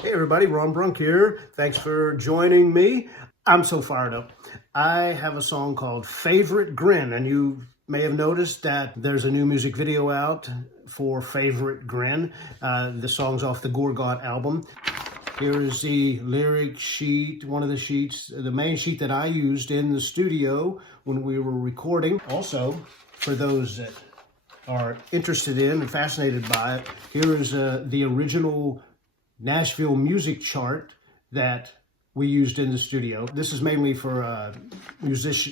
Hey everybody, Ron Brunk here. Thanks for joining me. I'm so fired up. I have a song called Favorite Grin, and you may have noticed that there's a new music video out for Favorite Grin. The song's off the GORGOT album. Here is the lyric sheet, one of the sheets, the main sheet that I used in the studio when we were recording. Also, for those that are interested in and fascinated by it, here is the original Nashville music chart that we used in the studio. This is mainly for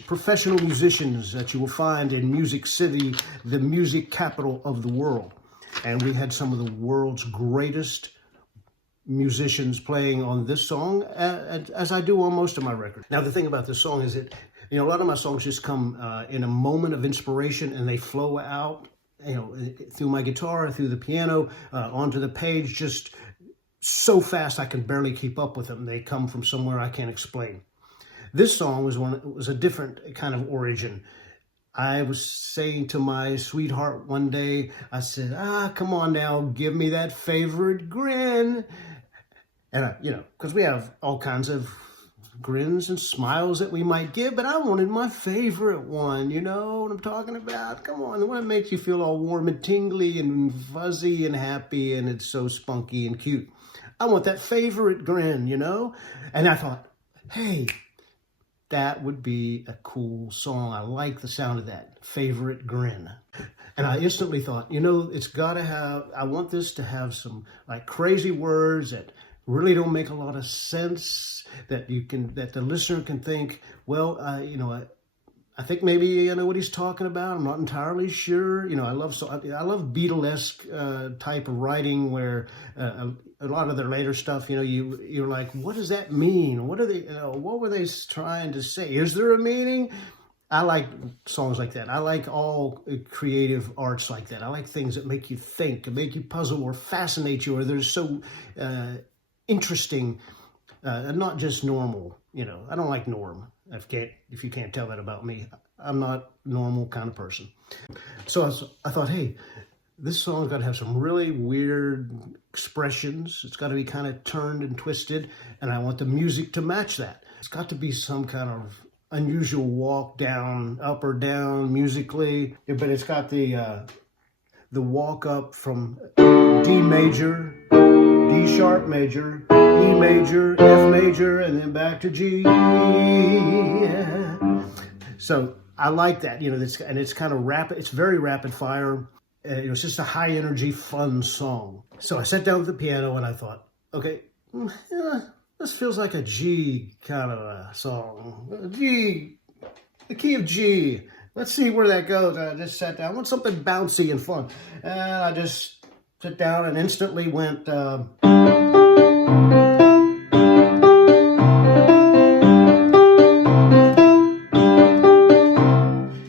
professional musicians that you will find in Music City, the music capital of the world. And we had some of the world's greatest musicians playing on this song, as I do on most of my records. Now, the thing about this song is that, a lot of my songs just come in a moment of inspiration and they flow out, through my guitar, through the piano, onto the page, just so fast I can barely keep up with them. They come from somewhere I can't explain. This song was a different kind of origin. I was saying to my sweetheart one day, I said, come on now, give me that favorite grin. And, because we have all kinds of grins and smiles that we might give, but I wanted my favorite one. You know what I'm talking about? Come on, the one that makes you feel all warm and tingly and fuzzy and happy, and it's so spunky and cute. I want that favorite grin, And I thought, hey, that would be a cool song. I like the sound of that, Favorite Grin. And I instantly thought, it's got to have, I want this to have some like crazy words that really don't make a lot of sense, that the listener can think, well, I think maybe I know what he's talking about. I'm not entirely sure. I love Beatlesque type of writing where a lot of their later stuff, you're like, what does that mean? What are they? What were they trying to say? Is there a meaning? I like songs like that. I like all creative arts like that. I like things that make you think, and make you puzzle, or fascinate you, or they're so interesting, and not just normal. I don't like norm. If you can't tell that about me, I'm not a normal kind of person. So I thought, hey, this song's got to have some really weird expressions. It's got to be kind of turned and twisted, and I want the music to match that. It's got to be some kind of unusual walk down, up or down musically, but it's got the walk up from D major, D sharp major, E major, F major, and then back to G. So I like that, and it's kind of rapid. It's very rapid fire. It's just a high energy, fun song. So I sat down with the piano and I thought, okay, this feels like a G kind of a song. G, the key of G. Let's see where that goes. I just sat down. I want something bouncy and fun. And I just sat down and instantly went,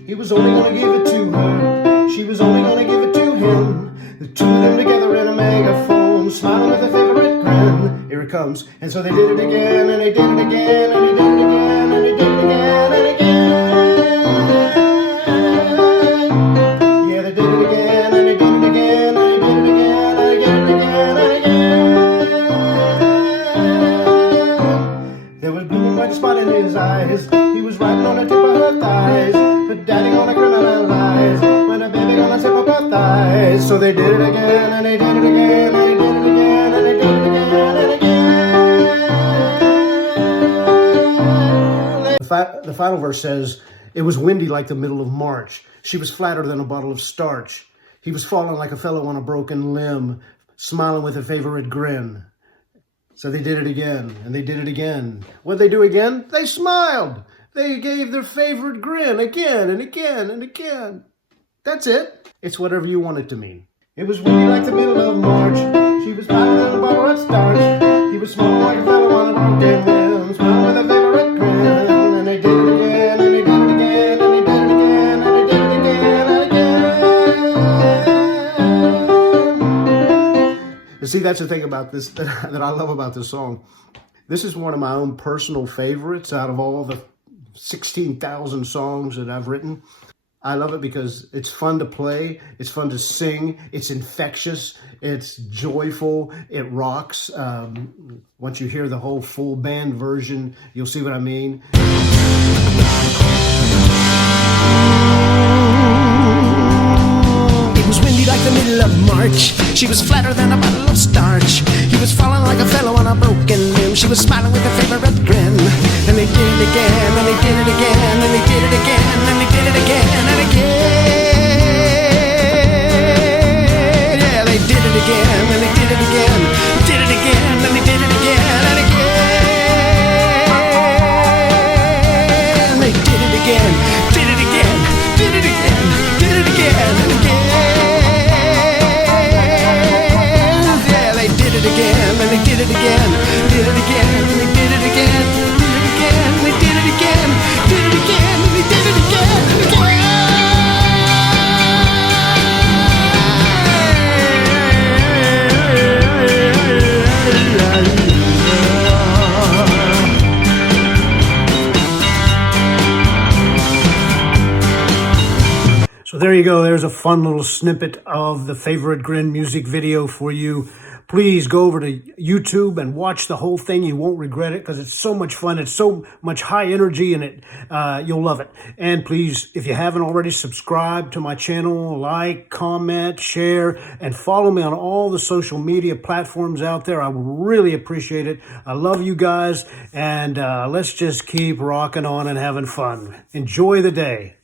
he was only going to give it to her. She was only going to give it to him. The two of them together in a megaphone, smiling with a favorite grin. Here it comes. And so they did it again, and they did it again, and they did it again, and they did it again, and again. Yeah, they did it again, and they did it again, and they did it again, and again, and again, and again. There was blue and white spot in his eyes. He was riding on the tip of her thighs, but daddy gonna criminalize when a baby gonna sym-pa-pa-tha-size. So they did it again, and they did it again, and they did it again, and they did it again, and again. The final verse says, it was windy like the middle of March. She was flatter than a bottle of starch. He was falling like a fellow on a broken limb, smiling with a favorite grin. So they did it again, and they did it again. What'd they do again? They smiled. They gave their favorite grin again and again and again. That's it. It's whatever you want it to mean. It was windy like the middle of March. She was flatter than a bottle of starch. He was smiling like a fellow on a broken limb, smiling with a favorite grin. And they did it again, and they did it again, and they did it again, and they did it again and again. You see, that's the thing about this that I love about this song. This is one of my own personal favorites out of all the 16,000 songs that I've written. I love it because it's fun to play, it's fun to sing, it's infectious, it's joyful, it rocks. Once you hear the whole full band version, you'll see what I mean. It was windy like the middle of March. She was flatter than a bottle of starch. He was falling like a fellow on a broken limb. She was smiling with a favorite grin. And they did it again, and they did it again, and they did it again, and they did it again and again. Yeah, they did it again, and they did it again, did it again, and they did it again and again. They did it again, did it again, did it again, did it again and again. Did it again, and they did it again, did it again, and they did it again, did it again, and they did it again, did it again, and they did it again, and again. So there you go. There's a fun little snippet of the Favorite Grin music video for you. Please go over to YouTube and watch the whole thing. You won't regret it because it's so much fun. It's so much high energy, and you'll love it. And please, if you haven't already, subscribe to my channel, like, comment, share, and follow me on all the social media platforms out there. I really appreciate it. I love you guys, and let's just keep rocking on and having fun. Enjoy the day.